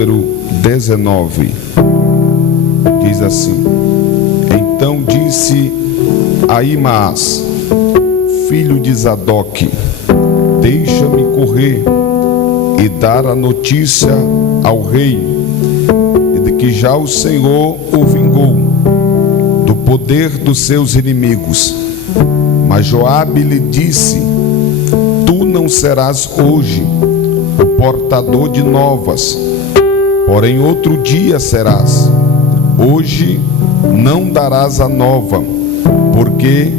número 19. Diz assim: Então disse Ahimaás, filho de Zadok: Deixa-me correr e dar a notícia ao rei de que já o Senhor o vingou do poder dos seus inimigos. Mas Joabe lhe disse: Tu não serás hoje o portador de novas, porém outro dia serás. Hoje não darás a nova, porque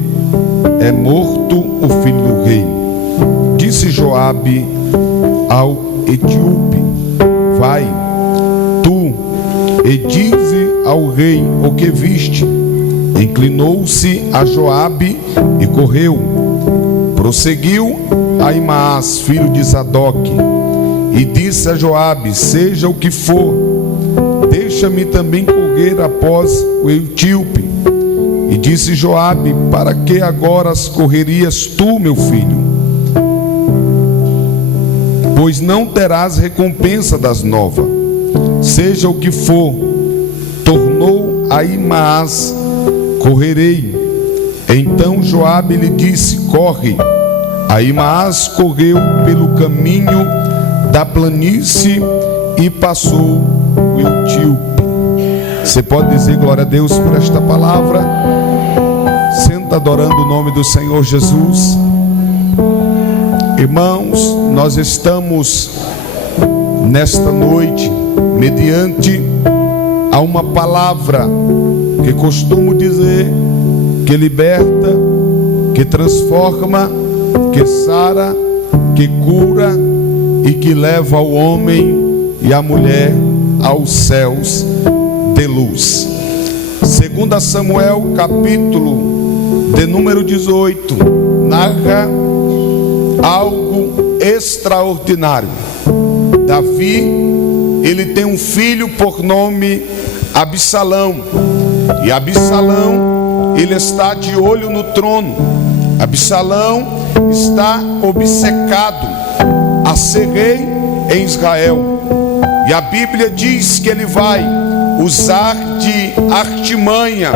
é morto o filho do rei. Disse Joabe ao etíope: Vai, tu, e dize ao rei o que viste. Inclinou-se a Joabe e correu. Prosseguiu Ahimaás, filho de Zadok, e disse a Joabe: Seja o que for, deixa-me também correr após o etíope. E disse Joabe: Para que agora correrias tu, meu filho? Pois não terás recompensa das novas. Seja o que for, tornou Ahimaás: Correrei. Então Joabe lhe disse: Corre. Ahimaás correu pelo caminho da planície e passou o etíope. Você pode dizer glória a Deus por esta palavra? Senta adorando o nome do Senhor Jesus. Irmãos, nós estamos nesta noite mediante a uma palavra que costumo dizer que liberta, que transforma, que sara, que cura e que leva o homem e a mulher aos céus de luz. 2 Samuel, capítulo de número 18, narra algo extraordinário. Davi, ele tem um filho por nome Absalão, e Absalão, ele está de olho no trono. Absalão está obcecado a ser rei em Israel, e a Bíblia diz que ele vai usar de artimanha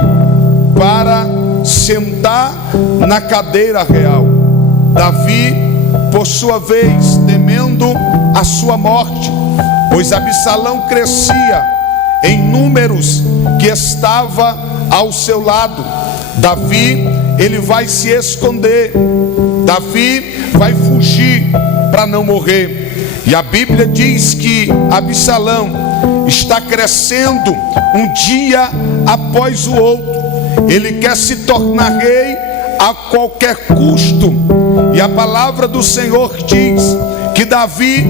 para sentar na cadeira real. Davi, por sua vez, temendo a sua morte, pois Absalão crescia em números que estava ao seu lado. Davi, ele vai se esconder. Davi vai fugir para não morrer. E a Bíblia diz que Absalão está crescendo um dia após o outro. Ele quer se tornar rei a qualquer custo. E a palavra do Senhor diz que Davi,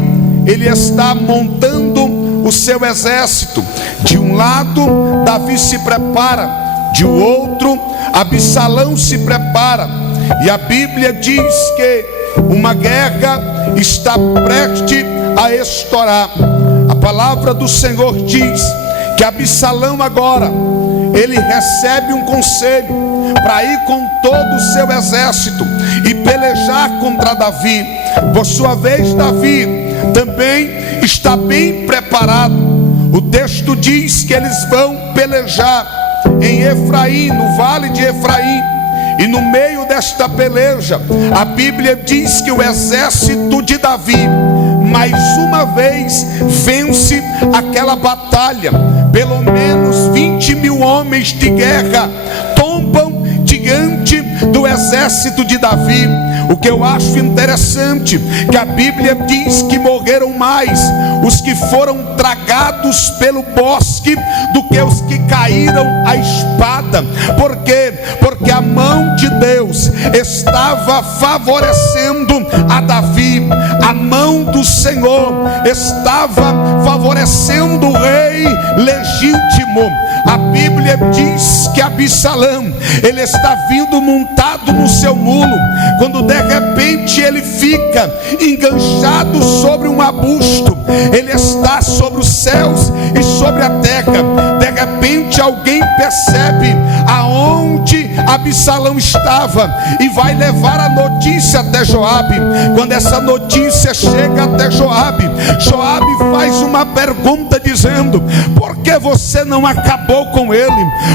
ele está montando o seu exército. De um lado, Davi se prepara, de outro, Absalão se prepara. E a Bíblia diz que uma guerra está prestes a estourar. A palavra do Senhor diz que Absalão agora, ele recebe um conselho para ir com todo o seu exército e pelejar contra Davi. Por sua vez, Davi também está bem preparado. O texto diz que eles vão pelejar em Efraim, no vale de Efraim. E no meio desta peleja, a Bíblia diz que o exército de Davi, mais uma vez, vence aquela batalha. Pelo menos 20 mil homens de guerra tombam diante do exército de Davi. O que eu acho interessante, que a Bíblia diz que morreram mais os que foram tragados pelo bosque do que os que caíram à espada. Por quê? Porque a mão de Deus estava favorecendo a Davi. A mão do Senhor estava favorecendo o rei legítimo. A Bíblia diz que Absalão, ele está vindo montado no seu mulo, quando de repente ele fica enganchado sobre um arbusto. Ele está sobre os céus e sobre a terra. De repente alguém percebe aonde Absalão estava e vai levar a notícia até Joabe. Quando essa notícia chega até Joabe, Joabe faz uma pergunta dizendo: dizendo: por que você não acabou com ele?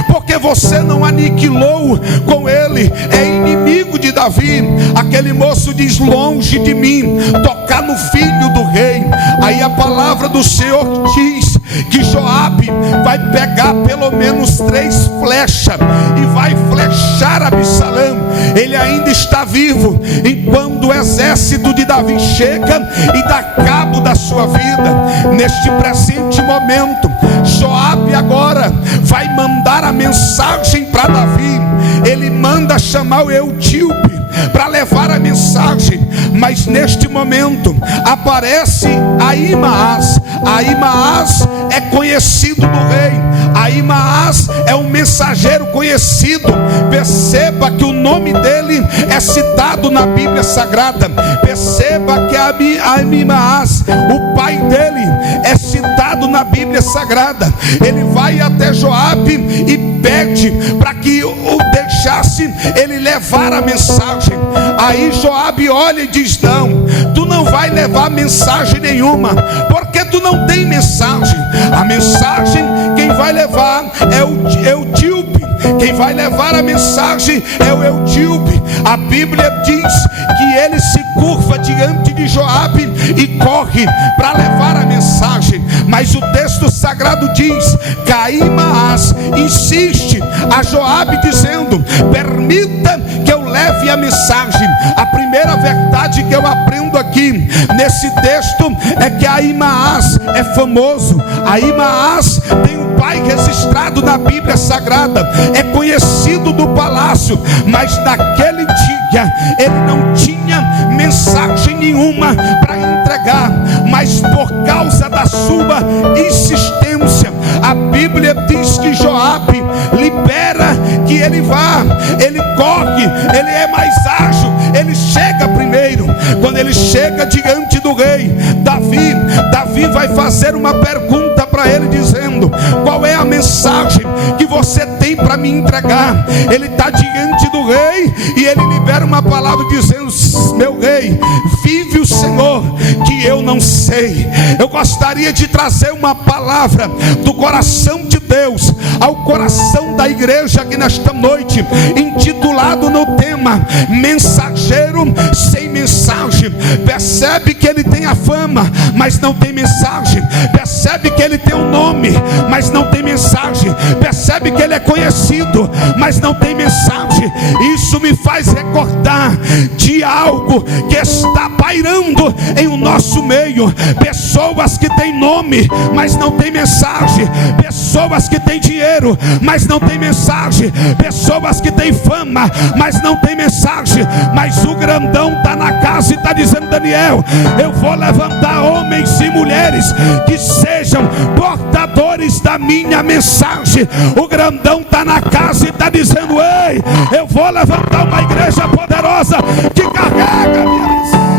Por que você não aniquilou com ele? É inimigo de Davi. Aquele moço diz: longe de mim tocar no filho do rei. Aí a palavra do Senhor diz que Joabe vai pegar pelo menos 3 flechas e vai flechar Absalão. Ele ainda está vivo enquanto o exército de Davi chega e dá cabo da sua vida. Neste presente momento, Joabe agora vai mandar a mensagem para Davi. Ele manda chamar o Etíope para levar a mensagem, mas neste momento aparece Ahimaás. Ahimaás é conhecido do rei. Ahimaás é um mensageiro conhecido. Perceba que o nome dele é citado na Bíblia Sagrada. Perceba que Ahimaás, o pai dele, é citado na Bíblia Sagrada. Ele vai até Joabe e pede para que o deixasse ele levar a mensagem. Aí Joabe olha e diz: não, tu não vai levar mensagem nenhuma, porque tu não tem mensagem. A mensagem quem vai levar é o Etíope. Quem vai levar a mensagem é o Etíope. A Bíblia diz que ele se curva diante de Joabe e corre para levar a mensagem. Mas o texto sagrado diz que Ahimaás insiste a Joabe dizendo: permita que eu leve a mensagem. A primeira verdade que eu aprendo aqui nesse texto é que Ahimaás é famoso. Ahimaás tem um pai registrado na Bíblia Sagrada, é conhecido do palácio, mas naquele dia ele não tinha mensagem nenhuma para entregar. Mas por causa da sua insistência, a Bíblia diz que Joabe libera que ele vá. Ele corre, ele é mais ágil, ele chega primeiro. Quando ele chega diante do rei Davi vai fazer uma pergunta para ele dizendo: qual é a mensagem que você tem para me entregar? Ele está diante do rei e ele libera uma palavra dizendo: meu rei, vive o Senhor que eu não sei. Eu gostaria de trazer uma palavra do coração de Deus ao coração da igreja aqui nesta noite, intitulado no tema: mensageiro sem mensagem. Percebe que ele tem a fama, mas não tem mensagem. Percebe que ele tem um nome, mas não tem mensagem. Percebe que ele é conhecido, mas não tem mensagem. Isso me faz recordar de algo que está pairando em o nosso meio. Pessoas que têm nome, mas não tem mensagem. Pessoas que têm dinheiro, mas não tem mensagem. Pessoas que têm fama, mas não tem mensagem. Mas o grandão está na casa e está dizendo: Daniel, eu vou levantar homens e mulheres que sejam portadores da minha mensagem. O grandão está na casa e está dizendo: ei, eu vou levantar uma igreja poderosa que carrega a minha mensagem.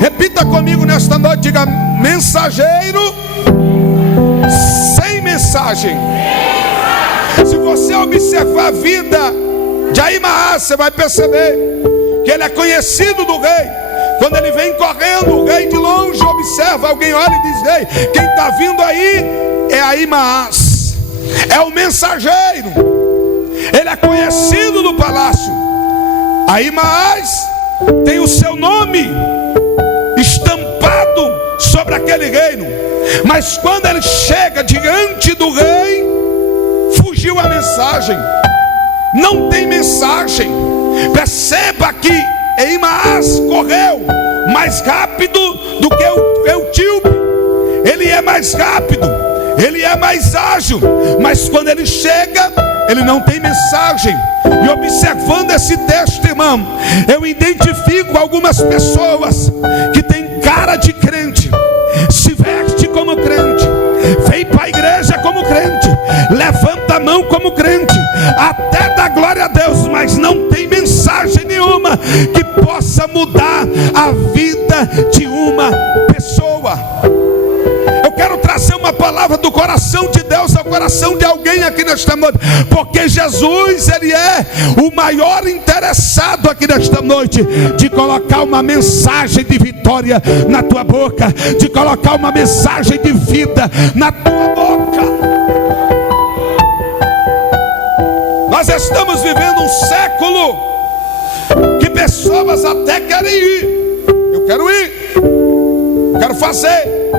Repita comigo nesta noite, diga: mensageiro sem mensagem. Se você observar a vida de Ahimaás, você vai perceber que ele é conhecido do rei. Quando ele vem correndo, o rei de longe observa, alguém olha e diz: ei, quem está vindo aí é Ahimaás, é o mensageiro. Ele é conhecido do palácio. Ahimaás tem o seu nome estampado sobre aquele reino, mas quando ele chega diante do rei, fugiu a mensagem. Não tem mensagem. Perceba que Ahimaás correu mais rápido do que o Etíope. Ele é mais rápido, ele é mais ágil, mas quando ele chega, ele não tem mensagem. E observando esse texto, irmão, eu identifico algumas pessoas que têm cara de crente, se veste como crente, vem para a igreja como crente, levanta a mão como crente, até dá glória a Deus, mas não tem mensagem nenhuma que possa mudar a vida de uma pessoa. Eu quero trazer uma palavra do coração de Deus ao coração de alguém aqui nesta noite, porque Jesus, Ele é o maior interessado aqui nesta noite, de colocar uma mensagem de vitória na tua boca, de colocar uma mensagem de vida na tua boca. Nós estamos vivendo um século que pessoas até querem ir. Eu quero ir, quero fazer,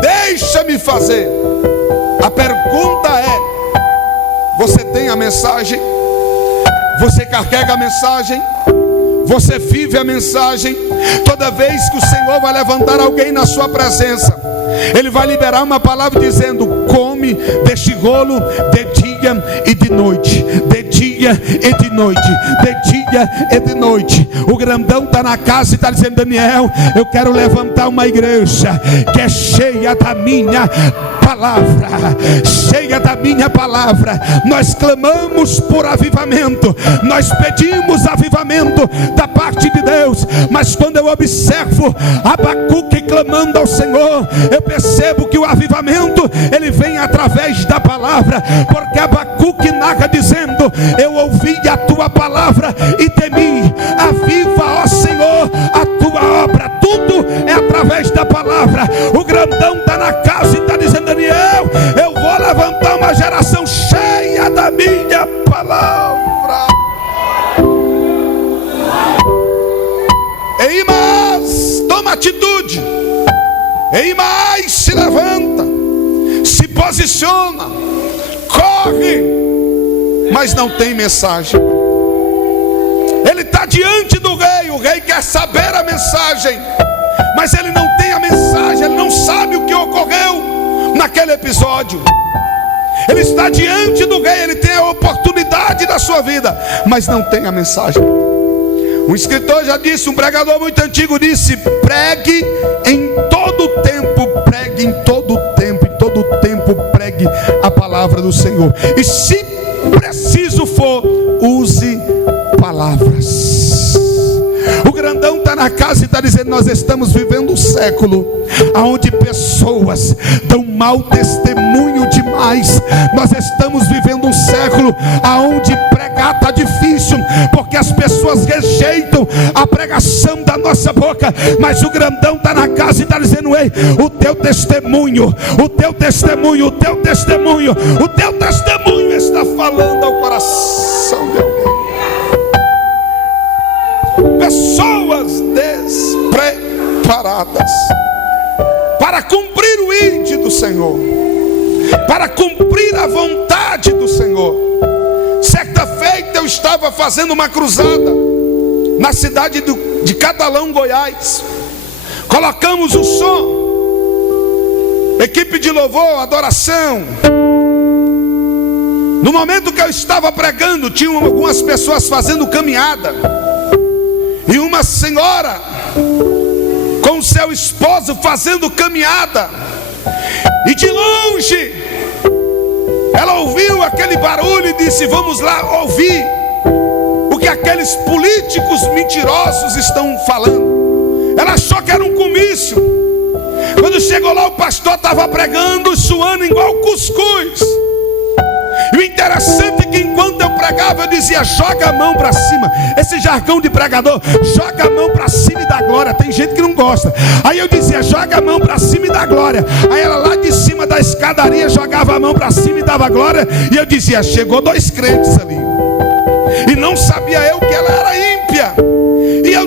deixa-me fazer. A pergunta é: você tem a mensagem? Você carrega a mensagem? Você vive a mensagem? Toda vez que o Senhor vai levantar alguém na sua presença, Ele vai liberar uma palavra dizendo: come deste rolo de dia e de noite, de dia e de noite, de dia e de noite. O grandão está na casa e está dizendo: Daniel, eu quero levantar uma igreja que é cheia da minha palavra, cheia da minha palavra. Nós clamamos por avivamento, nós pedimos avivamento da parte de Deus, mas quando eu observo Abacuque clamando ao Senhor, eu percebo que o avivamento, ele vem através da palavra, porque Abacuque narra dizendo: eu ouvi a tua palavra e temi. Aviva, ó Senhor, a tua obra. Tudo é através da palavra. O grandão está na casa e está dizendo: Daniel, eu vou levantar uma geração cheia da minha palavra. Eimas, toma atitude. Eimas, se levanta, se posiciona, corre, mas não tem mensagem. Ele está diante do rei, o rei quer saber a mensagem, mas ele não tem a mensagem, ele não sabe o que ocorreu naquele episódio. Ele está diante do rei, ele tem a oportunidade da sua vida, mas não tem a mensagem. Um escritor já disse, um pregador muito antigo disse: pregue em todo tempo, pregue em todo tempo, em todo tempo pregue a palavra do Senhor. E se preciso for, use palavras. O grandão está na casa e está dizendo: nós estamos vivendo um século onde pessoas dão mau testemunho demais. Nós estamos vivendo um século onde pregar está difícil, porque as pessoas rejeitam a pregação da nossa boca. Mas o grandão está na casa e está dizendo: ei, o teu testemunho, o teu testemunho, o teu testemunho, o teu testemunho está falando ao coração de alguém. Pessoas despreparadas para cumprir o ide do Senhor, para cumprir a vontade do Senhor. Certa feita eu estava fazendo uma cruzada na cidade de Catalão, Goiás. Colocamos o som, equipe de louvor, adoração. No momento que eu estava pregando, tinham algumas pessoas fazendo caminhada, e uma senhora com seu esposo fazendo caminhada, e de longe ela ouviu aquele barulho e disse: vamos lá ouvir o que aqueles políticos mentirosos estão falando. Ela achou que era um comício. Quando chegou lá, o pastor estava pregando, suando igual cuscuz. E o interessante é que enquanto eu pregava, eu dizia: joga a mão para cima. Esse jargão de pregador, joga a mão para cima e dá glória. Tem gente que não gosta. Aí eu dizia: joga a mão para cima e dá glória. Aí ela lá de cima da escadaria jogava a mão para cima e dava glória. E eu dizia: chegou 2 crentes ali. E não sabia eu que ela era ímpia. E eu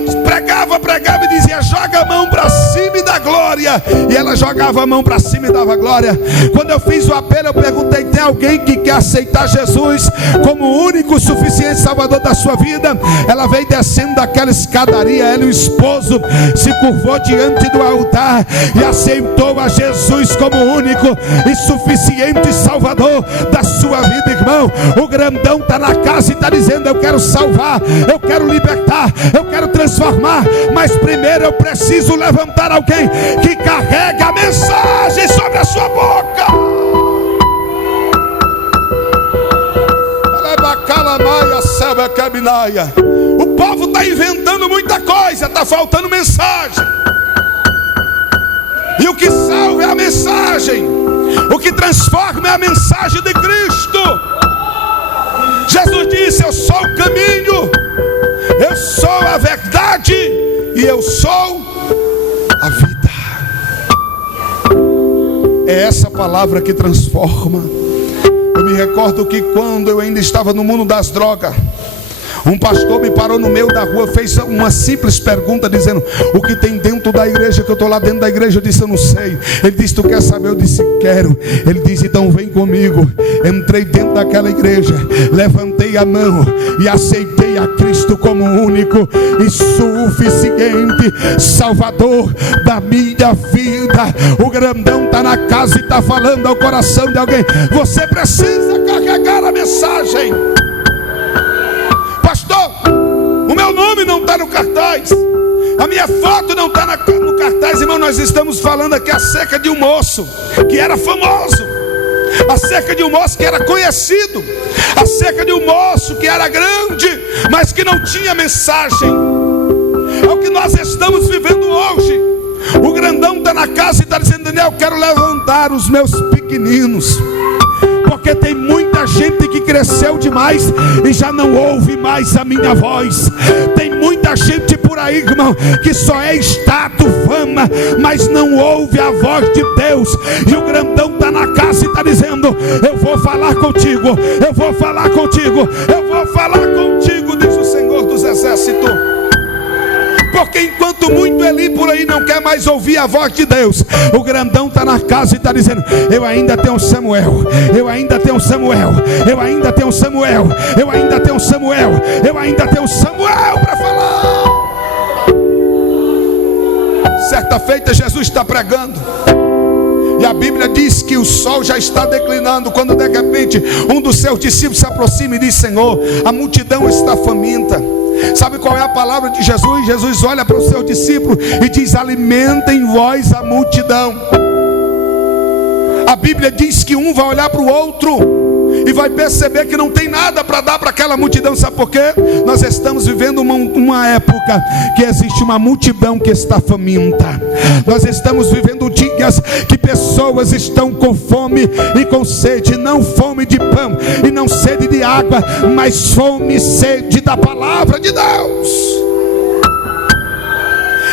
pregava e dizia: joga a mão para cima e dá glória. E ela jogava a mão para cima e dava glória. Quando eu fiz o apelo, eu perguntei: tem alguém que quer aceitar Jesus como o único e suficiente Salvador da sua vida? Ela veio descendo daquela escadaria, ela e o esposo se curvou diante do altar e aceitou a Jesus como o único e suficiente Salvador da sua vida, irmão. O grandão está na casa e está dizendo: eu quero salvar, eu quero libertar, eu quero transformar, mas primeiro eu preciso levantar alguém que carrega a mensagem sobre a sua boca. O povo está inventando muita coisa, está faltando mensagem. E o que salva é a mensagem. O que transforma é a mensagem de Cristo. Jesus disse: eu sou o caminho, eu sou a verdade e eu sou a vida. É essa palavra que transforma. Eu me recordo que quando eu ainda estava no mundo das drogas, um pastor me parou no meio da rua, fez uma simples pergunta dizendo: o que tem dentro da igreja? Que eu estou lá dentro da igreja. Eu disse: eu não sei. Ele disse: tu quer saber? Eu disse: quero. Ele disse: então vem comigo. Entrei dentro daquela igreja, levantei a mão e aceitei a Cristo como único e suficiente Salvador da minha vida. O grandão está na casa e está falando ao coração de alguém: você precisa carregar a mensagem. Pastor, o meu nome não está no cartaz, a minha foto não está no cartaz. Irmão, nós estamos falando aqui acerca de um moço que era famoso, acerca de um moço que era conhecido, acerca de um moço que era grande, mas que não tinha mensagem. É o que nós estamos vivendo hoje. O grandão está na casa e está dizendo: Daniel, eu quero levantar os meus pequeninos, porque tem muita gente que cresceu demais e já não ouve mais a minha voz. Tem muita gente por aí, irmão, que só é status, fama, mas não ouve a voz de Deus. E o grandão está na casa e está dizendo: eu vou falar contigo, eu vou falar contigo, eu vou falar contigo, diz o Senhor dos Exércitos. Porque enquanto muito Eli por aí não quer mais ouvir a voz de Deus, o grandão está na casa e está dizendo: eu ainda tenho Samuel, eu ainda tenho Samuel, eu ainda tenho Samuel, eu ainda tenho Samuel, eu ainda tenho Samuel para falar. Certa feita Jesus está pregando, e a Bíblia diz que o sol já está declinando, quando de repente um dos seus discípulos se aproxima e diz: Senhor, a multidão está faminta. Sabe qual é a palavra de Jesus? Jesus olha para o seu discípulo e diz: alimentem vós a multidão. A Bíblia diz que um vai olhar para o outro e vai perceber que não tem nada para dar para aquela multidão. Sabe por quê? Nós estamos vivendo uma época que existe uma multidão que está faminta. Nós estamos vivendo dias que pessoas estão com fome e com sede. Não fome de pão e não sede de água, mas fome e sede da palavra de Deus.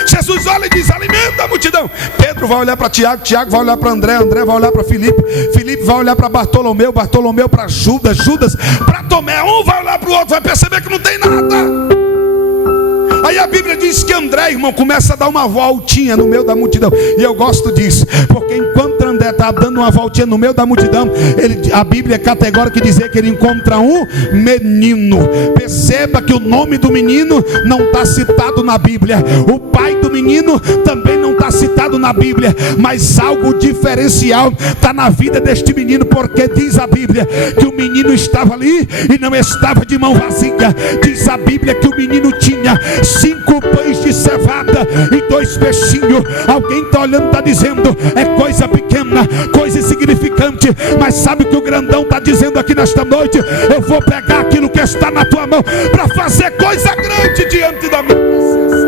Jesus olha e diz: alimenta a multidão. Pedro vai olhar para Tiago, Tiago vai olhar para André, André vai olhar para Filipe, Filipe vai olhar para Bartolomeu, Bartolomeu para Judas, Judas para Tomé. Um vai olhar para o outro, vai perceber que não tem nada. Aí a Bíblia diz que André, irmão, começa a dar uma voltinha no meio da multidão. E eu gosto disso, porque enquanto André está dando uma voltinha no meio da multidão, a Bíblia é categórica dizer que ele encontra um menino. Perceba que o nome do menino não está citado na Bíblia, o pai do menino também não está citado na Bíblia, mas algo diferencial está na vida deste menino, porque diz a Bíblia que o menino estava ali e não estava de mão vazia. Diz a Bíblia que o menino tinha 5 pães de cevada e 2 peixinhos. Alguém está olhando e está dizendo: é coisa pequena, coisa insignificante. Mas sabe o que o grandão está dizendo aqui nesta noite? Eu vou pegar aquilo que está na tua mão para fazer coisa grande diante da minha presença.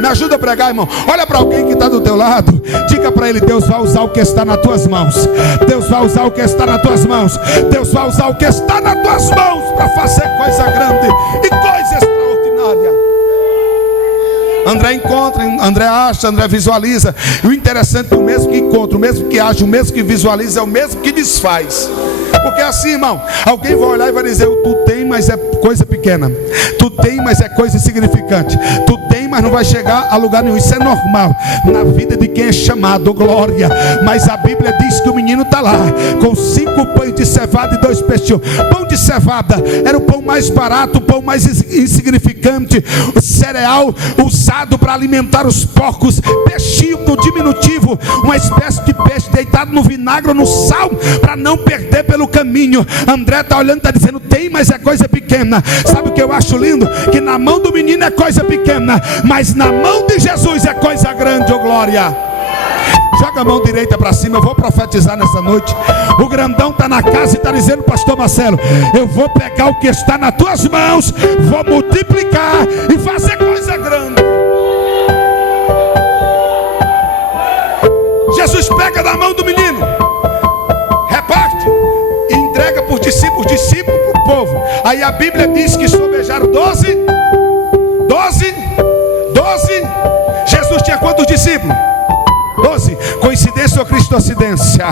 Me ajuda a pregar, irmão. Olha para alguém que está do teu lado, diga para ele: Deus vai usar o que está nas tuas mãos. Deus vai usar o que está nas tuas mãos. Deus vai usar o que está nas tuas mãos para fazer coisa grande e coisa extraordinária. André encontra, André acha, André visualiza. E o interessante é o mesmo que encontra, o mesmo que age, o mesmo que visualiza, é o mesmo que desfaz. Porque assim, irmão, alguém vai olhar e vai dizer: tu tem, mas é coisa pequena. Tu tem, mas é coisa insignificante. Tu tem, mas não vai chegar a lugar nenhum. Isso é normal na vida de quem é chamado, glória. Mas a Bíblia diz que o menino está lá com 5 pães de cevada e 2 peixinhos. Pão de cevada era o pão mais barato, o pão mais insignificante, o cereal usado para alimentar os porcos. Peixinho no diminutivo, uma espécie de peixe deitado no vinagre ou no sal para não perder pelo caminho. André está olhando e está dizendo: tem, mas é coisa pequena. Sabe o que eu acho lindo? Que na mão do menino é coisa pequena, mas na mão de Jesus é coisa grande, oh glória. Joga a mão direita para cima. Eu vou profetizar nessa noite. O grandão está na casa e está dizendo: pastor Marcelo, eu vou pegar o que está nas tuas mãos, vou multiplicar e fazer coisa grande. na mão do menino. Reparte e entrega por discípulo para o povo. Aí a Bíblia diz que sobejaram 12. Jesus tinha quantos discípulos? 12. Coincidência ou cristocidência?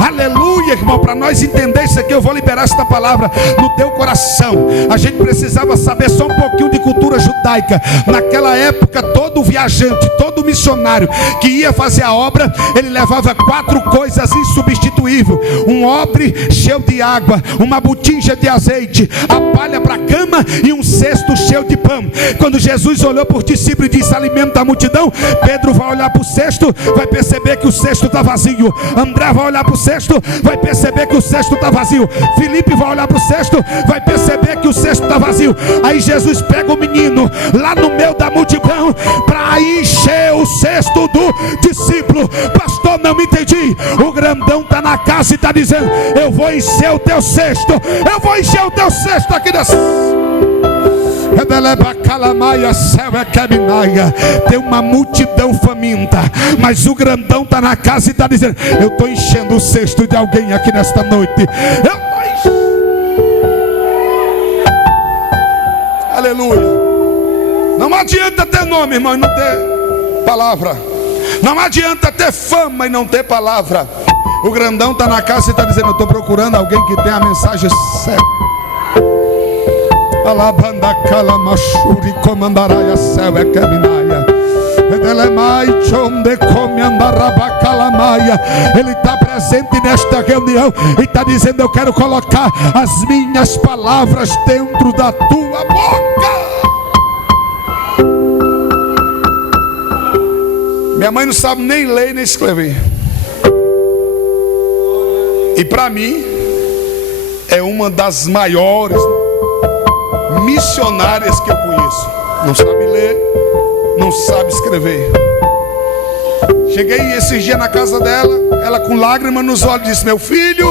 Aleluia, irmão. Para nós entender isso aqui, eu vou liberar esta palavra no teu coração. A gente precisava saber só um pouquinho de cultura judaica. Naquela época, todo viajante, todo missionário que ia fazer a obra, ele levava 4 coisas insubstituíveis: um odre cheio de água, uma botija de azeite, a palha para a cama e um cesto cheio de pão. Quando Jesus olhou para os discípulos e disse: alimenta a multidão, Pedro vai olhar para o cesto, vai perceber que o cesto está vazio. André vai olhar para o cesto, vai perceber que o cesto está vazio. Felipe vai olhar para o cesto, vai perceber que o cesto está vazio. Aí Jesus pega o menino lá no meio da multidão para encher o cesto do discípulo. Pastor, não me entendi. O grandão está na casa e está dizendo: eu vou encher o teu cesto, eu vou encher o teu cesto aqui dessa. Tem uma multidão faminta, mas o grandão está na casa e está dizendo: eu estou enchendo o cesto de alguém aqui nesta noite. Aleluia. Não adianta ter nome, irmão, e não ter palavra. Não adianta ter fama e não ter palavra. O grandão está na casa e está dizendo: eu estou procurando alguém que tenha a mensagem certa. Alabanda calamachuri comandaraia céu é caminaia. Ele está presente nesta reunião e está dizendo: eu quero colocar as minhas palavras dentro da tua boca. Minha mãe não sabe nem ler nem escrever, e para mim é uma das maiores missionárias que eu conheço. Não sabe ler, não sabe escrever. Cheguei esses dias na casa dela, ela com lágrimas nos olhos disse: meu filho,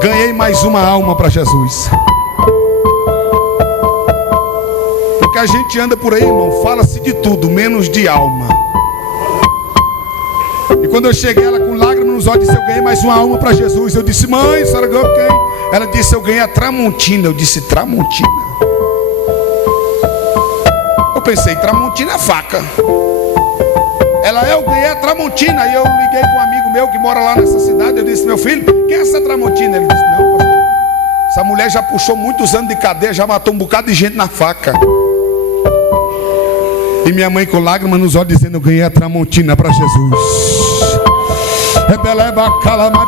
ganhei mais uma alma para Jesus. Porque a gente anda por aí, irmão, fala-se de tudo, menos de alma. E quando eu cheguei, ela com lágrimas nos olhos disse: eu ganhei mais uma alma para Jesus. Eu disse: mãe, a senhora ganhou quem? Ela disse: eu ganhei a Tramontina. Eu disse: Tramontina? Eu pensei: Tramontina é faca. Ela: eu ganhei a Tramontina. Aí eu liguei para um amigo meu que mora lá nessa cidade. Eu disse: meu filho, quem é essa Tramontina? Ele disse: não, pastor, essa mulher já puxou muitos anos de cadeia, já matou um bocado de gente na faca. E minha mãe com lágrimas nos olhos dizendo: eu ganhei a Tramontina para Jesus.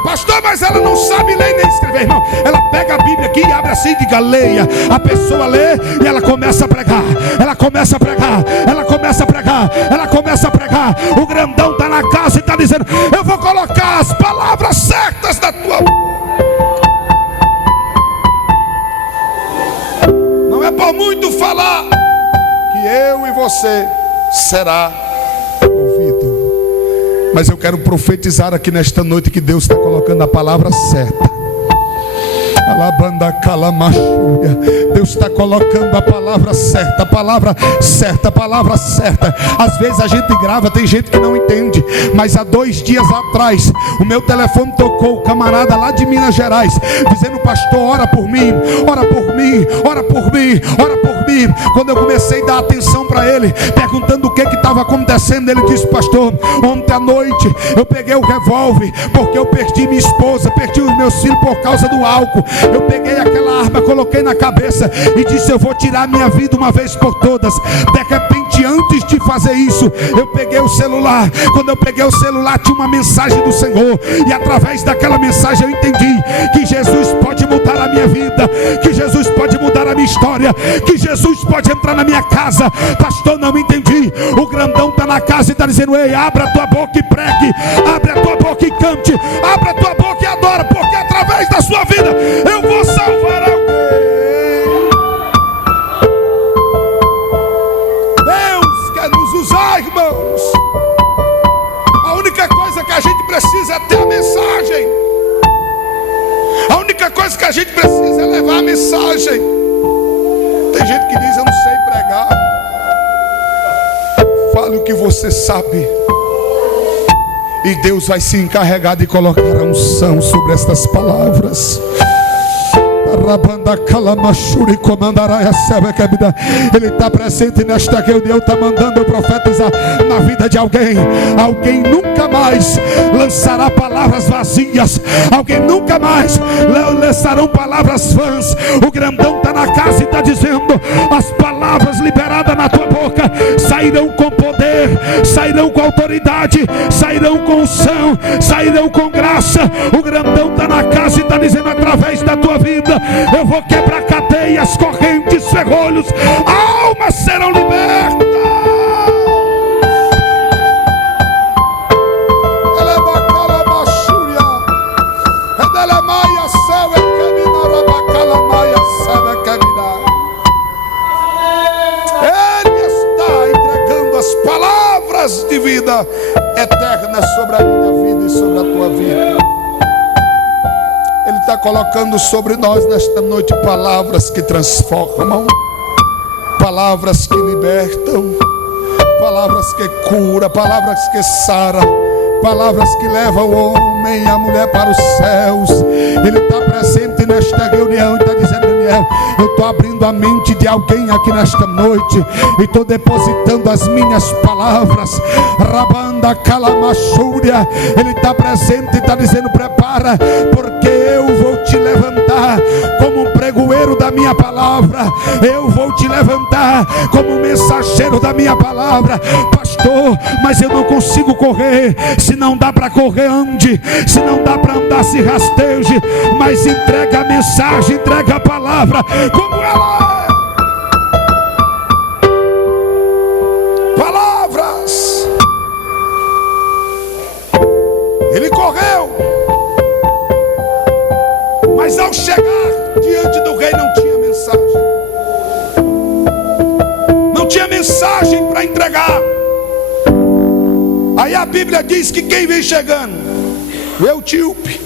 Pastor, mas ela não sabe ler nem escrever, irmão. Ela pega a Bíblia aqui e abre assim e diga: leia. A pessoa lê e ela começa a pregar. Ela começa a pregar. Ela começa a pregar. Ela começa a pregar. O grandão está na casa e está dizendo: eu vou colocar as palavras certas da tua boca. Não é por muito falar que eu e você será ouvido. Mas eu quero profetizar aqui nesta noite que Deus está colocando a palavra certa. Alabanda calamachúria. Deus está colocando a palavra certa, a palavra certa, a palavra certa. Às vezes a gente grava, tem gente que não entende. Mas há 2 dias atrás, o meu telefone tocou, o camarada lá de Minas Gerais, dizendo: pastor, ora por mim, ora por mim, ora por mim, ora por mim. Quando eu comecei a dar atenção para ele, perguntando o que estava acontecendo, ele disse: pastor, ontem à noite eu peguei o revólver, porque eu perdi minha esposa, perdi os meus filhos por causa do álcool. Eu peguei aquela arma, coloquei na cabeça e disse: eu vou tirar minha vida uma vez por todas. De repente, antes de fazer isso, eu peguei o celular. Quando eu peguei o celular, tinha uma mensagem do Senhor, e através daquela mensagem eu entendi que Jesus pode mudar a minha vida, que Jesus pode mudar a minha história, que Jesus pode entrar na minha casa. Pastor, não entendi. O grandão está na casa e está dizendo: ei, abra a tua boca e pregue, abre a tua boca e cante, abre a tua boca e adora, porque através da sua vida eu vou salvar alguém. Deus quer nos usar, irmãos. A única coisa que a gente precisa é ter a mensagem. A única coisa que a gente precisa é levar a mensagem. Tem gente que diz: eu não sei pregar. Fale o que você sabe E Deus vai se encarregar de colocar a unção sobre estas palavras. Ele está presente nesta reunião, está mandando profetizar na vida de alguém. Alguém nunca mais lançará palavras vazias. Alguém nunca mais lançarão palavras vãs. O grandão está na casa e está dizendo: as palavras liberadas na tua boca sairão com poder, sairão com autoridade, sairão com unção, sairão com graça. O grandão está na casa e está dizendo: através da tua vida eu vou quebrar cadeias, correntes, ferrolhos, almas serão libertas. Ele está entregando as palavras de vida eterna sobre a minha vida e sobre a tua vida. Ele está colocando sobre nós nesta noite palavras que transformam, palavras que libertam, palavras que curam, palavras que saram, palavras que levam o homem e a mulher para os céus. Ele está presente nesta reunião e está dizendo: Daniel, eu estou abrindo a mente de alguém aqui nesta noite e estou depositando as minhas palavras. Rabanda Calamachúria. Ele está presente e está dizendo: prepara, porque eu vou te levantar como um pregoeiro da minha palavra. Eu vou te levantar como um mensageiro da minha palavra. Pastor, mas eu não consigo correr. Se não dá para correr, ande. Se não dá para andar, se rasteje. Mas entrega a mensagem, entrega a palavra como ela é. Palavras. Ele correu, mas ao chegar diante do rei não tinha mensagem. Não tinha mensagem para entregar. Aí a Bíblia diz que quem vem chegando? O etíope.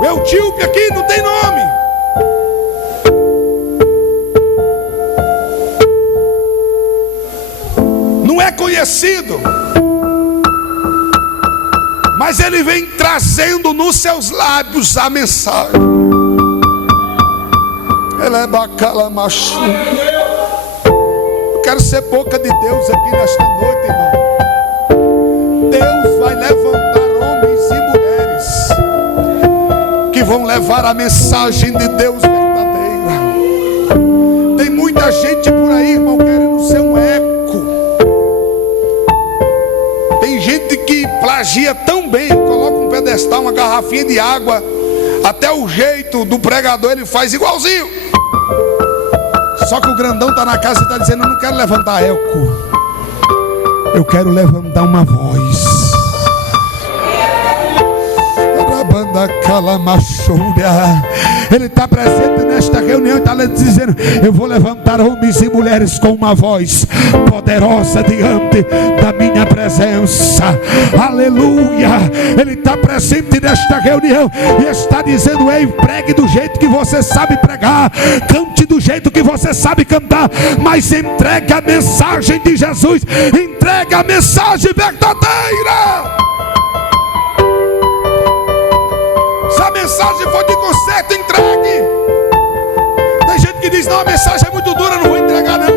O etíope aqui não tem nome. Não é conhecido. Mas ele vem trazendo nos seus lábios a mensagem. Ele é bacala macho. Eu quero ser boca de Deus aqui nesta noite, irmão. Deus vai levantar homens e mulheres que vão levar a mensagem de Deus verdadeira. Tem muita gente por aí, irmão, querendo ser um eco. Tem gente que plagia tão bem, coloca um pedestal, uma garrafinha de água, até o jeito do pregador ele faz igualzinho. Só que o grandão está na casa e está dizendo: eu não quero levantar eco, eu quero levantar uma voz. Ele está presente nesta reunião e está dizendo: eu vou levantar homens e mulheres com uma voz poderosa diante da minha presença. Aleluia. Ele está presente nesta reunião e está dizendo: ei, pregue do jeito que você sabe pregar, cante do jeito que você sabe cantar, mas entregue a mensagem de Jesus, entregue a mensagem verdadeira. Se a mensagem for de conserto, entregue. Tem gente que diz: não, a mensagem é muito dura, não vou entregar não.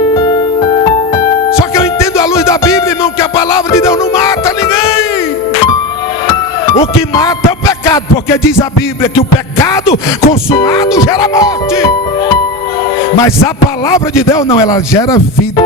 Só que eu entendo à luz da Bíblia, irmão, que a palavra de Deus não mata ninguém. O que mata é o pecado, porque diz a Bíblia que o pecado consumado gera morte. Mas a palavra de Deus não, ela gera vida.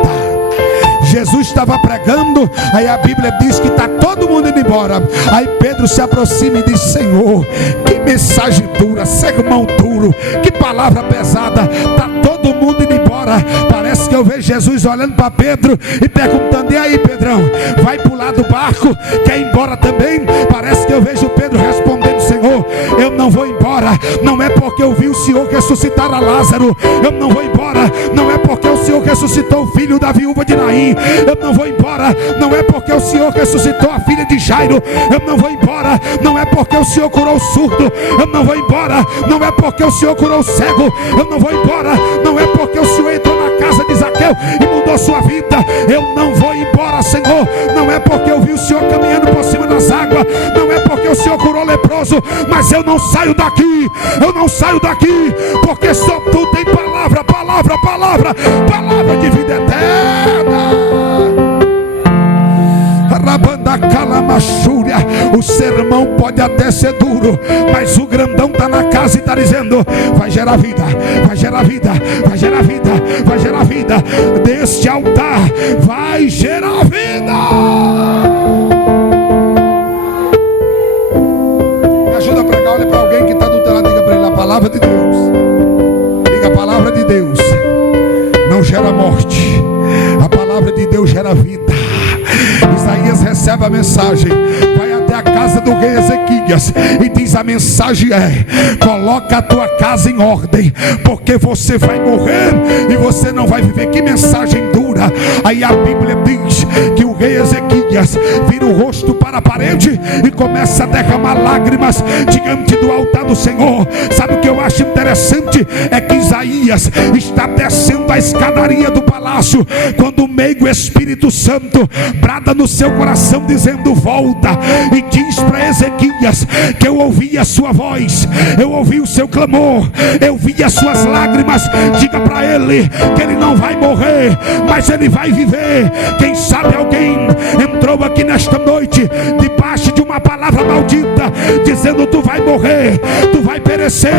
Jesus estava pregando, aí a Bíblia diz que está todo mundo indo embora. Aí Pedro se aproxima e diz: Senhor, que mensagem dura, sermão duro, que palavra pesada, está todo mundo indo embora. Parece que eu vejo Jesus olhando para Pedro e perguntando: e aí, Pedrão, vai pular do barco, quer ir embora também? Parece que eu vejo Pedro respondendo: Senhor, eu não vou embora, não é porque eu vi o Senhor ressuscitar a Lázaro, eu não vou embora, não é porque o Senhor ressuscitou o filho da viúva de Naim, eu não vou embora, não é porque o Senhor ressuscitou a filha de Jairo, eu não vou embora, não é porque o Senhor curou o surdo, eu não vou embora, não é porque o Senhor curou o cego, eu não vou embora, não é porque o Senhor entrou na casa de Zaqueu e mudou sua vida, eu não vou embora Senhor, não é porque eu vi o Senhor caminhando por cima das águas, não é porque o Senhor curou leproso, mas eu não saio daqui, porque só tu tem palavra de vida eterna. O sermão pode até ser duro, mas o grandão está na casa e está dizendo: vai gerar vida, vai gerar vida, vai gerar vida, vai gerar vida. Deste altar vai gerar vida. Me ajuda a pregar, olha para alguém que está do teu lado, diga para ele: a palavra de Deus, diga, a palavra de Deus não gera morte, a palavra de Deus gera vida. Isaías recebe a mensagem, vai até a casa do rei Ezequias e diz: a mensagem é: coloca a tua casa em ordem, porque você vai morrer e você não vai viver. Que mensagem dura. Aí a Bíblia diz que o rei Ezequias vira o rosto para a parede e começa a derramar lágrimas diante do altar do Senhor. Sabe o que eu acho interessante? É que Isaías está descendo a escadaria do palácio, quando o meigo Espírito Santo brada no seu coração dizendo: volta e diz para Ezequias que eu ouvi a sua voz, eu ouvi o seu clamor, eu vi as suas lágrimas. Diga para ele que ele não vai morrer, mas ele vai viver. Quem sabe alguém entrou aqui nesta noite debaixo de uma palavra maldita, dizendo: tu vai morrer, tu vai perecer,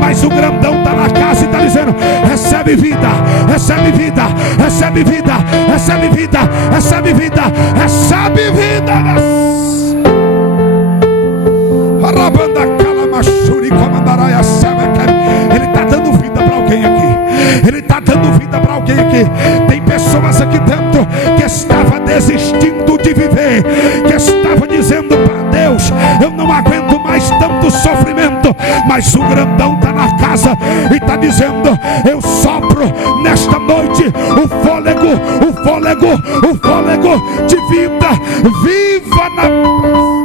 mas o grandão está na casa e está dizendo: recebe vida, recebe vida, recebe vida, recebe vida, recebe vida, recebe vida. Ele está dando vida para alguém aqui. Ele está dando vida para alguém aqui. Tem pessoas aqui dentro que estava desistindo de viver, que estava dizendo para Deus: eu não aguento mais tanto sofrimento. Mas o grandão está na casa e está dizendo: eu sopro nesta noite o fôlego, o fôlego, o fôlego de vida. Viva na paz.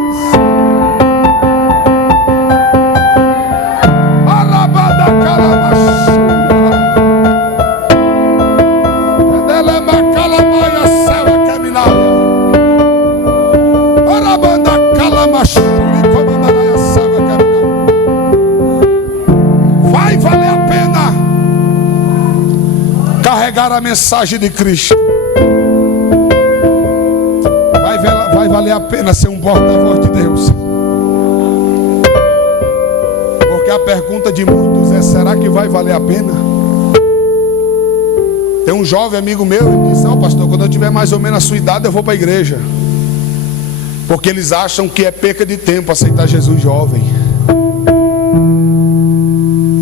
Vai valer a pena carregar a mensagem de Cristo. Vai valer a pena ser um porta-voz de Deus. Porque a pergunta de muitos é: será que vai valer a pena? Tem um jovem amigo meu que disse: não, pastor, quando eu tiver mais ou menos a sua idade eu vou para a igreja. Porque eles acham que é perca de tempo aceitar Jesus jovem.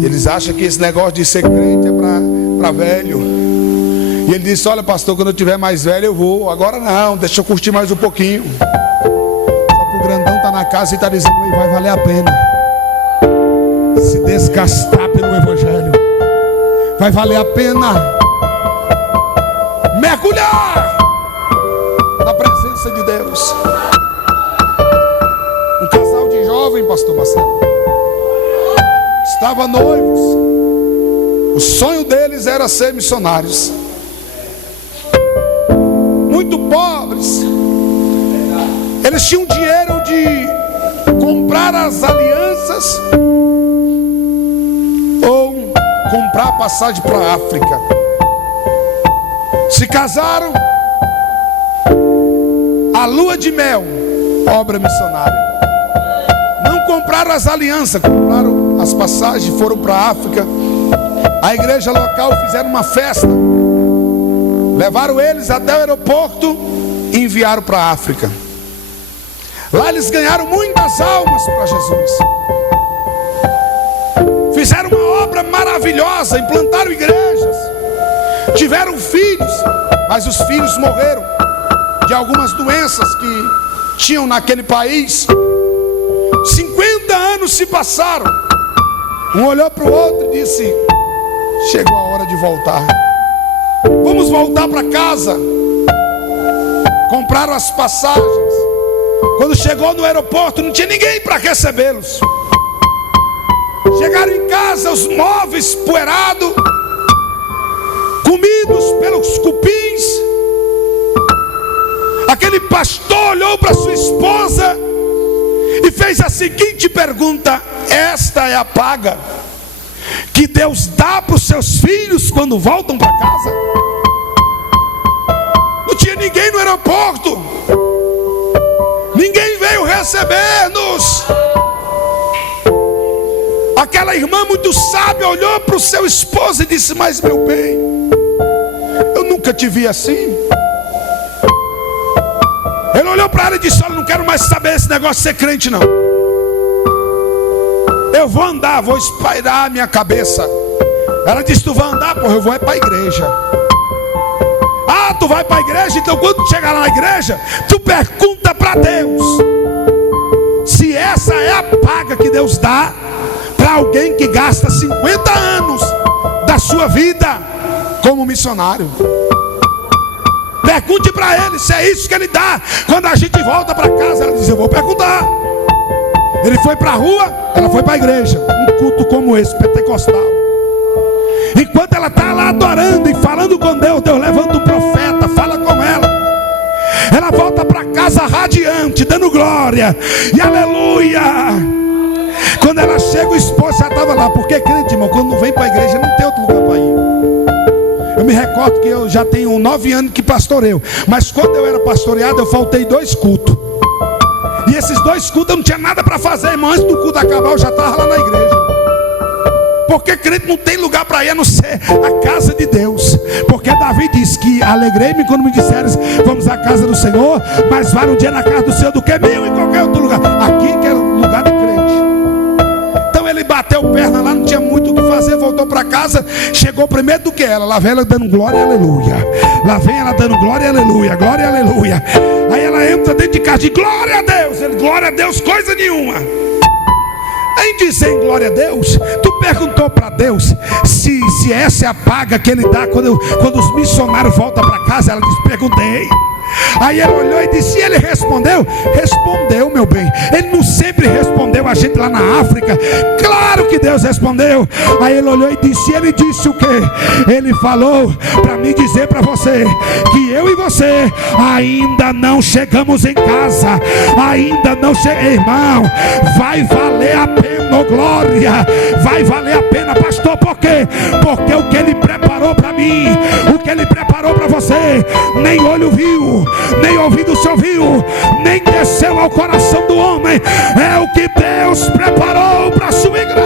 Eles acham que esse negócio de ser crente é para velho. E ele disse: olha, pastor, quando eu tiver mais velho eu vou. Agora não, deixa eu curtir mais um pouquinho. Só que o grandão está na casa e está dizendo: vai valer a pena se desgastar pelo evangelho. Vai valer a pena mergulhar na presença de Deus. Um casal de jovem, pastor Marcelo, estava noivos. O sonho deles era ser missionários. Muito pobres. Eles tinham dinheiro de comprar as alianças ou comprar a passagem para a África. Se casaram. A lua de mel, obra missionária. Não compraram as alianças, compraram as passagens, foram para a África. A igreja local fizeram uma festa, levaram eles até o aeroporto e enviaram para a África. Lá eles ganharam muitas almas para Jesus. Fizeram uma obra maravilhosa, implantaram igrejas, tiveram filhos, mas os filhos morreram de algumas doenças que tinham naquele país. 50 anos se passaram. Um olhou para o outro e disse: chegou a hora de voltar. Vamos voltar para casa. Compraram as passagens. Quando chegou no aeroporto, não tinha ninguém para recebê-los. Chegaram em casa, os móveis poeirados, comidos pelos cupins. Aquele pastor olhou para sua esposa e fez a seguinte pergunta: esta é a paga que Deus dá para os seus filhos quando voltam para casa? Não tinha ninguém no aeroporto, ninguém veio receber-nos. Aquela irmã muito sábia olhou para o seu esposo e disse: mas meu bem, eu nunca te vi assim. Ele olhou para ela e disse: olha, não quero mais saber esse negócio de ser crente não. Eu vou andar, vou espairar a minha cabeça. Ela disse: tu vai andar? Porra, eu vou é para a igreja. Ah, tu vai para a igreja? Então quando tu chegar lá na igreja, tu pergunta para Deus se essa é a paga que Deus dá para alguém que gasta 50 anos da sua vida como missionário. Pergunte para ele se é isso que ele dá quando a gente volta para casa. Ela diz: eu vou perguntar. Ele foi para a rua, ela foi para a igreja. Um culto como esse, pentecostal. Enquanto ela está lá adorando e falando com Deus, Deus levanta um profeta, fala com ela. Ela volta para casa radiante, dando glória e aleluia. Quando ela chega, o esposo já estava lá. Porque, crente, irmão, quando não vem para a igreja, não tem outro lugar para ir. Eu me recordo que eu já tenho 9 anos que pastoreio, mas quando eu era pastoreado, eu faltei 2 cultos. E esses 2 cultos eu não tinha nada para fazer, irmão. Antes do culto acabar, eu já estava lá na igreja. Porque crente não tem lugar para ir a não ser a casa de Deus. Porque Davi disse que alegrei-me quando me disseram: vamos à casa do Senhor, mas vale um dia na casa do Senhor do que 1000 em qualquer outro lugar. Aqui que é lugar de crente. Então ele bateu perna lá, não tinha muito o que fazer, voltou para casa, chegou primeiro do que ela. Lá vem ela dando glória e aleluia. Lá vem ela dando glória e aleluia, glória e aleluia. Aí ela entra dentro de casa e diz: glória a Deus. Ele: glória a Deus, coisa nenhuma. Em dizer glória a Deus, tu perguntou para Deus se essa é a paga que ele dá quando os missionários voltam para casa? Ela disse: perguntei. Aí ele olhou e disse: e ele respondeu? Respondeu, meu bem. Ele não sempre respondeu a gente lá na África. Claro que Deus respondeu. Aí ele olhou e disse: ele disse o quê? Ele falou para mim dizer para você que eu e você ainda não chegamos em casa. Ainda não chegamos. Irmão, vai valer a pena, oh glória. Vai valer a pena, pastor. Por quê? Porque o que ele preparou para mim, o que ele preparou para você, nem olho viu, nem ouvido se ouviu, nem desceu ao coração do homem. É o que Deus preparou para a sua igreja.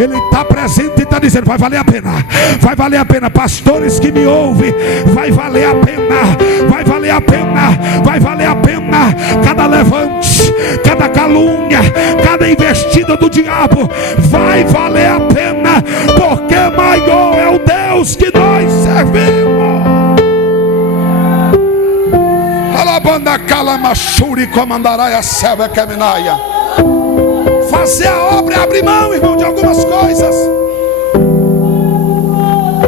Ele está presente e está dizendo: vai valer a pena, vai valer a pena. Pastores que me ouvem, vai valer a pena, vai valer a pena, vai valer a pena. Cada levante, cada calúnia, cada investida do diabo, vai valer a pena, porque maior é o Deus que nós servimos. Alabanda calamachuri comandarai a selva caminaia. Fazer a obra é abrir mão, irmão, de algumas coisas.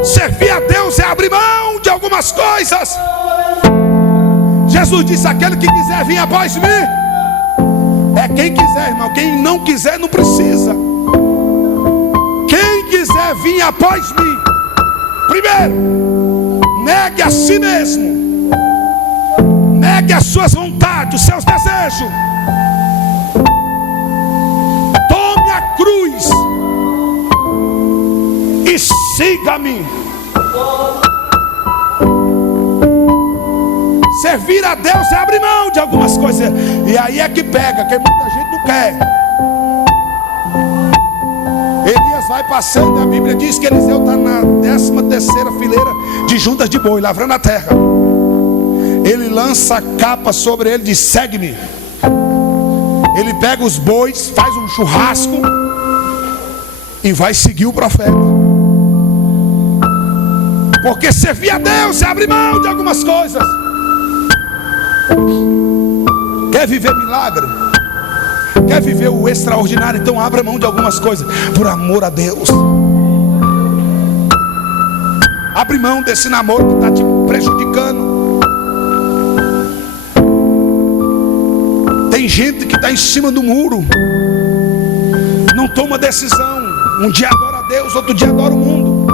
Servir a Deus é abrir mão de algumas coisas. Jesus disse: aquele que quiser vir após mim. É quem quiser, irmão. Quem não quiser não precisa. Quem quiser vir após mim, primeiro, negue a si mesmo. Negue as suas vontades, os seus desejos. Cruz e siga-me. Servir a Deus é abrir mão de algumas coisas. E aí é que pega, que muita gente não quer. Elias vai passando, a Bíblia diz que Eliseu está na 13ª fileira de juntas de boi, lavrando a terra. Ele lança a capa sobre ele e diz: segue-me. Ele pega os bois, faz um churrasco e vai seguir o profeta. Porque servir a Deus é abrir mão de algumas coisas. Quer viver milagre? Quer viver o extraordinário? Então abra mão de algumas coisas por amor a Deus. Abre mão desse namoro que está te prejudicando. Tem gente que está em cima do muro, não toma decisão. Um dia adora a Deus, outro dia adora o mundo.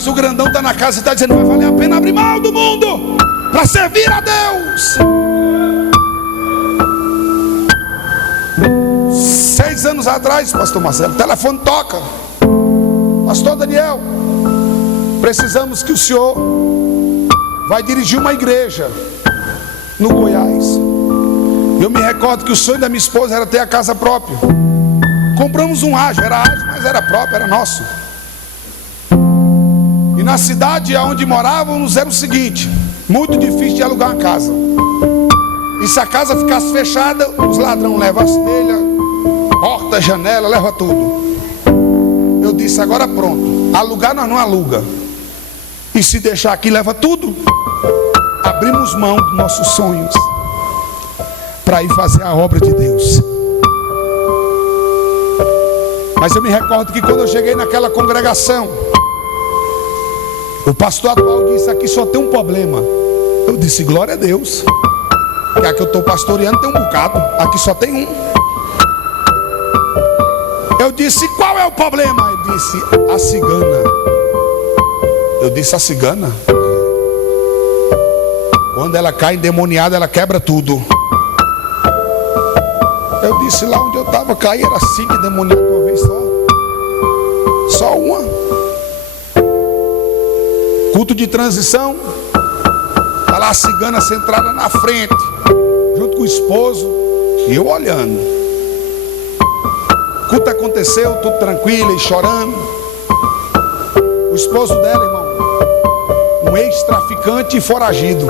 Mas o grandão está na casa e está dizendo: vai valer a pena abrir mão do mundo para servir a Deus. 6 anos atrás, pastor Marcelo, o telefone toca: pastor Daniel, precisamos que o senhor vai dirigir uma igreja no Goiás. Eu me recordo que o sonho da minha esposa era ter a casa própria. Compramos um ágio, era ágio, mas era próprio, era nosso. E na cidade onde morávamos era o seguinte: muito difícil de alugar uma casa. E se a casa ficasse fechada, os ladrões levam as telhas, porta, janela, leva tudo. Eu disse: agora pronto, alugar nós não aluga. E se deixar aqui, leva tudo. Abrimos mão dos nossos sonhos para ir fazer a obra de Deus. Mas eu me recordo que quando eu cheguei naquela congregação, o pastor atual disse: aqui só tem um problema. Eu disse: glória a Deus, que aqui eu estou pastoreando tem um bocado, aqui só tem um. Eu disse: qual é o problema? Ele disse: a cigana. Eu disse: a cigana? Quando ela cai endemoniada, ela quebra tudo. Eu disse: lá onde eu estava, caí, era 5 endemoniados de uma vez só. Só uma. Culto de transição, está lá a cigana centrada na frente, junto com o esposo, e eu olhando. O culto aconteceu, tudo tranquilo, e chorando. O esposo dela, irmão, um ex-traficante e foragido.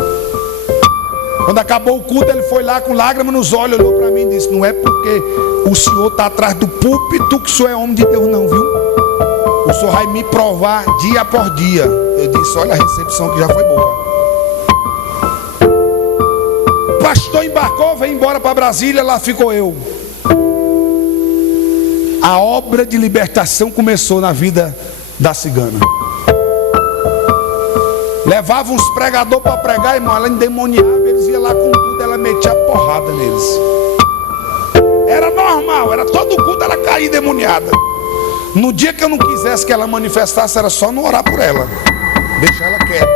Quando acabou o culto, ele foi lá com lágrimas nos olhos, olhou para mim e disse: não é porque o senhor está atrás do púlpito que o senhor é homem de Deus não, viu? O senhor vai me provar dia por dia. Eu disse: olha a recepção que já foi boa. O pastor embarcou, veio embora para Brasília, lá ficou eu. A obra de libertação começou na vida da cigana. Levava uns pregadores para pregar, irmão, ela endemoniava, eles iam lá com tudo, ela metia porrada neles. Era normal, era todo culto ela caía endemoniada. No dia que eu não quisesse que ela manifestasse, era só não orar por ela, deixar ela quieta.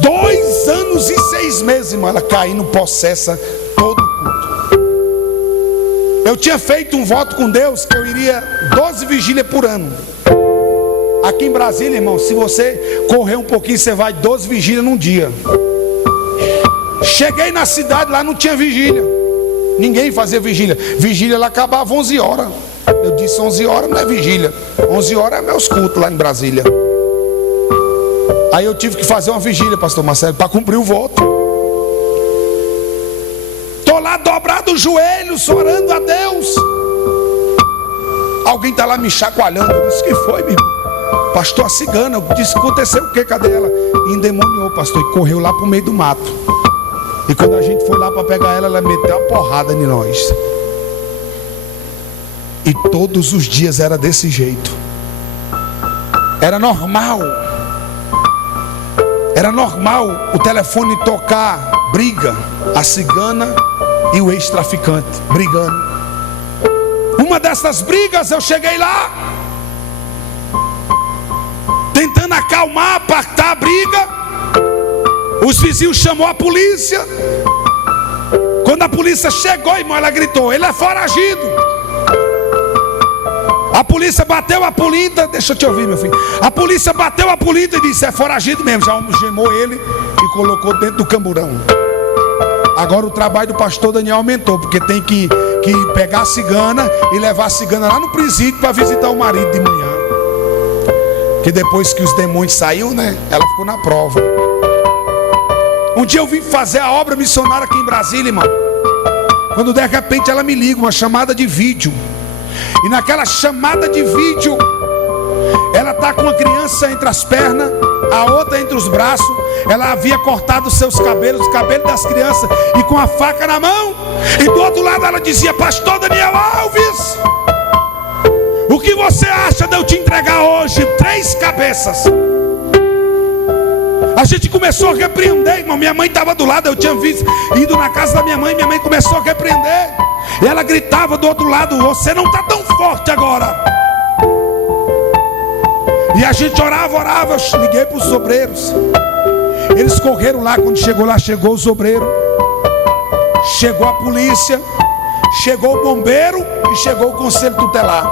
2 anos e 6 meses, irmão, ela caindo possessa todo culto. Eu tinha feito um voto com Deus que eu iria 12 vigílias por ano. Aqui em Brasília, irmão, se você correr um pouquinho, você vai 12 vigílias num dia. Cheguei na cidade, lá não tinha vigília. Ninguém fazia vigília. Vigília ela acabava 11 horas. Eu disse: 11 horas não é vigília, 11 horas é meus cultos lá em Brasília. Aí eu tive que fazer uma vigília, pastor Marcelo, para cumprir o voto. Estou lá dobrado os joelhos, orando a Deus. Alguém está lá me chacoalhando. Eu disse: que foi, meu irmão? Pastor, a cigana. Eu disse: aconteceu o que? Cadê ela? E endemoniou, pastor, e correu lá para o meio do mato. E quando a gente foi lá para pegar ela, ela meteu uma porrada em nós. E todos os dias era desse jeito. Era normal. Era normal o telefone tocar, briga, a cigana e o ex-traficante brigando. Uma dessas brigas eu cheguei lá, tentando acalmar, apartar a briga. Os vizinhos chamou a polícia. Quando a polícia chegou, irmão, ela gritou: ele é foragido. A polícia bateu a polida. Deixa eu te ouvir, meu filho. A polícia bateu a polida e disse: é foragido mesmo. Já algemou ele e colocou dentro do camburão. Agora o trabalho do pastor Daniel aumentou, porque tem que pegar a cigana e levar a cigana lá no presídio para visitar o marido de manhã. Que depois que os demônios saiu, né, ela ficou na prova. Um dia eu vim fazer a obra missionária aqui em Brasília, irmão. Quando de repente ela me liga, uma chamada de vídeo. E naquela chamada de vídeo, ela está com uma criança entre as pernas, a outra entre os braços. Ela havia cortado os seus cabelos, os cabelos das crianças, e com a faca na mão. E do outro lado ela dizia: pastor Daniel Alves, o que você acha de eu te entregar hoje 3 cabeças? A gente começou a repreender, irmão. Minha mãe estava do lado, eu tinha ido na casa da minha mãe começou a repreender. E ela gritava do outro lado: você não está tão forte agora. E a gente orava, eu liguei para os obreiros. Eles correram lá, quando chegou lá, chegou os obreiros, chegou a polícia, chegou o bombeiro e chegou o conselho tutelar.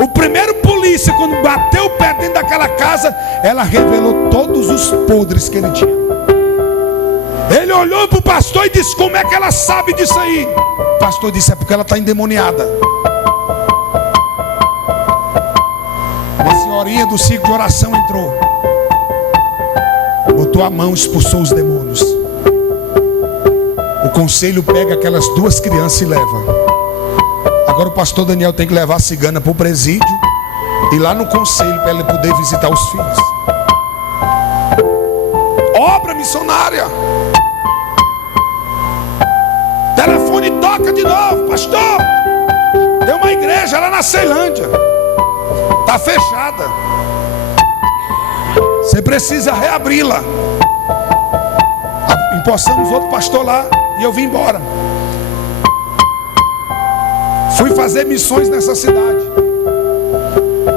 O primeiro polícia, quando bateu o pé dentro daquela casa, ela revelou todos os podres que ele tinha. Ele olhou para o pastor e disse: como é que ela sabe disso aí? O pastor disse: é porque ela está endemoniada. Uma senhorinha do ciclo de oração entrou, botou a mão, expulsou os demônios. O conselho pega aquelas duas crianças e leva. Agora o pastor Daniel tem que levar a cigana para o presídio e lá no conselho para ele poder visitar os filhos. Obra missionária. Telefone toca de novo: pastor, tem uma igreja lá na Ceilândia, está fechada, você precisa reabri-la. Empossamos outro pastor lá e eu vim embora. Fui fazer missões nessa cidade.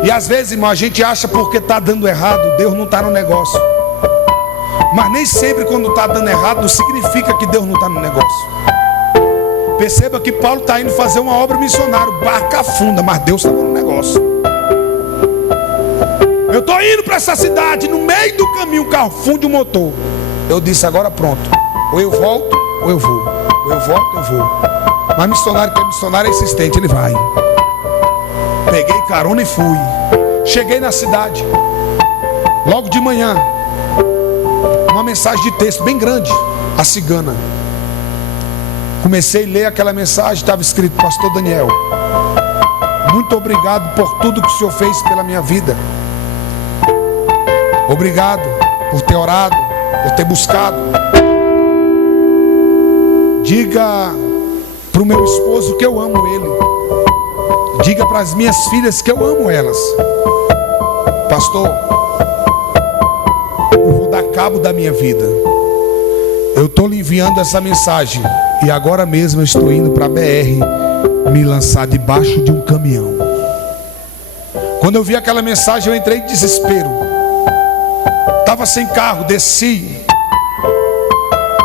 E às vezes, irmão, a gente acha porque está dando errado, Deus não está no negócio. Mas nem sempre quando está dando errado não significa que Deus não está no negócio. Perceba que Paulo está indo fazer uma obra missionária, barca afunda, mas Deus estava no negócio. Eu estou indo para essa cidade, no meio do caminho o carro funde o motor. Eu disse: agora pronto, ou eu volto ou eu vou, ou eu volto ou eu vou. Mas missionário que é missionário é insistente, ele vai. Peguei carona e fui. Cheguei na cidade, logo de manhã, uma mensagem de texto bem grande, a cigana. Comecei a ler aquela mensagem, estava escrito: pastor Daniel, muito obrigado por tudo que o senhor fez pela minha vida. Obrigado por ter orado, por ter buscado. Diga para o meu esposo que eu amo ele. Diga para as minhas filhas que eu amo elas. Pastor, eu vou dar cabo da minha vida. Eu estou lhe enviando essa mensagem e agora mesmo eu estou indo para a BR me lançar debaixo de um caminhão. Quando eu vi aquela mensagem eu entrei em desespero. Estava sem carro, desci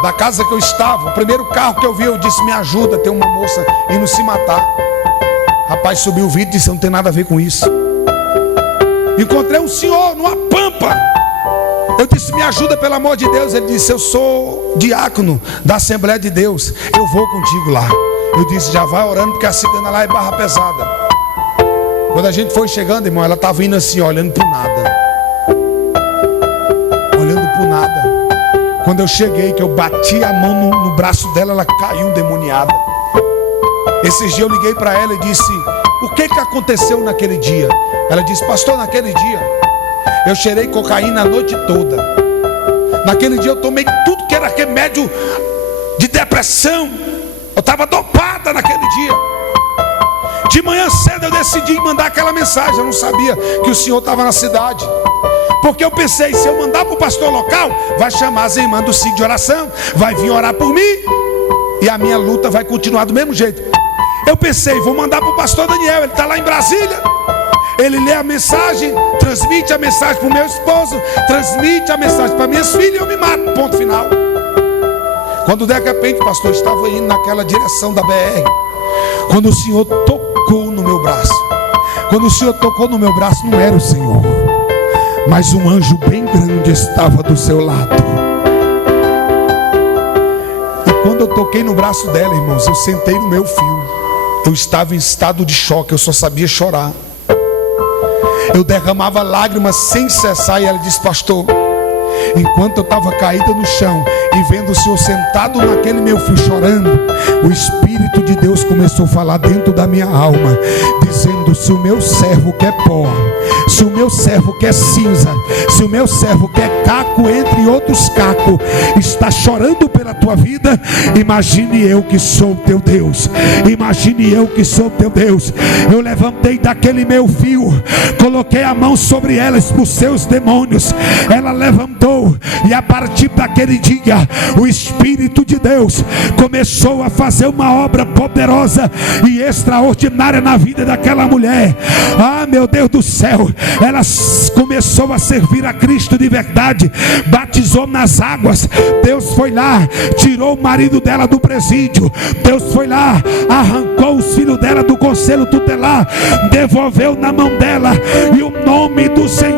da casa que eu estava. O primeiro carro que eu vi, eu disse: me ajuda, tem uma moça indo se matar. Rapaz, subiu o vídeo e disse: não tem nada a ver com isso. Encontrei um senhor numa pampa. Eu disse: me ajuda, pelo amor de Deus. Ele disse: eu sou diácono da Assembleia de Deus, eu vou contigo lá. Eu disse: já vai orando, porque a cigana lá é barra pesada. Quando a gente foi chegando, irmão, ela estava indo assim, olhando para o nada. Olhando para o nada. Quando eu cheguei, que eu bati a mão no braço dela, ela caiu endemoniada. Esses dias eu liguei para ela e disse: o que aconteceu naquele dia? Ela disse: pastor, naquele dia eu cheirei cocaína a noite toda. Naquele dia eu tomei tudo que era remédio de depressão. Eu estava dopada naquele dia. De manhã cedo eu decidi mandar aquela mensagem. Eu não sabia que o senhor estava na cidade, porque eu pensei: se eu mandar para o pastor local, vai chamar as irmãs do ciclo de oração, vai vir orar por mim, e a minha luta vai continuar do mesmo jeito. Eu pensei: vou mandar para o pastor Daniel, ele está lá em Brasília. Ele lê a mensagem, transmite a mensagem para o meu esposo, transmite a mensagem para minhas filhas e eu me mato, ponto final. Quando de repente o pastor estava indo naquela direção da BR, quando o Senhor tocou no meu braço. Quando o Senhor tocou no meu braço, não era o Senhor, mas um anjo bem grande estava do seu lado. E quando eu toquei no braço dela, irmãos, eu sentei no meu fio. Eu estava em estado de choque, eu só sabia chorar. Eu derramava lágrimas sem cessar. E ela disse: pastor, enquanto eu estava caída no chão e vendo o Senhor sentado naquele meu fio chorando, o Espírito de Deus começou a falar dentro da minha alma, dizendo: se o meu servo quer pó, se o meu servo quer cinza, se o meu servo quer caco entre outros cacos, está chorando pela tua vida, imagine eu que sou teu Deus. Imagine eu que sou teu Deus. Eu levantei daquele meu fio, coloquei a mão sobre ela, expulsei os demônios. Ela levantou, céu. E a partir daquele dia, o Espírito de Deus começou a fazer uma obra poderosa e extraordinária na vida daquela mulher. Ah, meu Deus do céu, ela começou a servir a Cristo de verdade, batizou nas águas. Deus foi lá, tirou o marido dela do presídio. Deus foi lá, arrancou os filhos dela do conselho tutelar, devolveu na mão dela, e o nome do Senhor